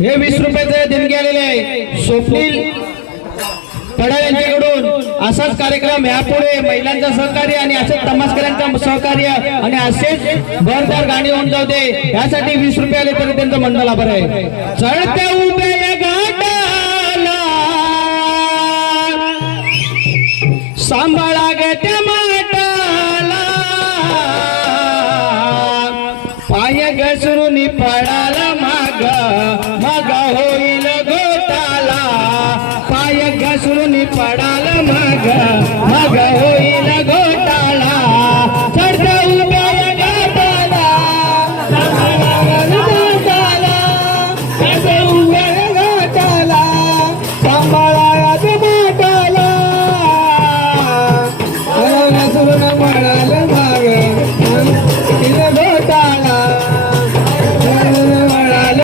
हे 20 रुपयाचे देणगी आलेले आहे स्वप्नील पडाळ यांच्याकडून। असाच कार्यक्रम यापुढे महिलांचं सहकार्य आणि असेच तमासकरांचं सहकार्य आणि असेच भरदार गाणी होऊन जाऊ दे यासाठी 20 रुपये आले तरी त्यांचं मंडळ आभार आहे। चढत्या उभ्या घाटाला सांभाळ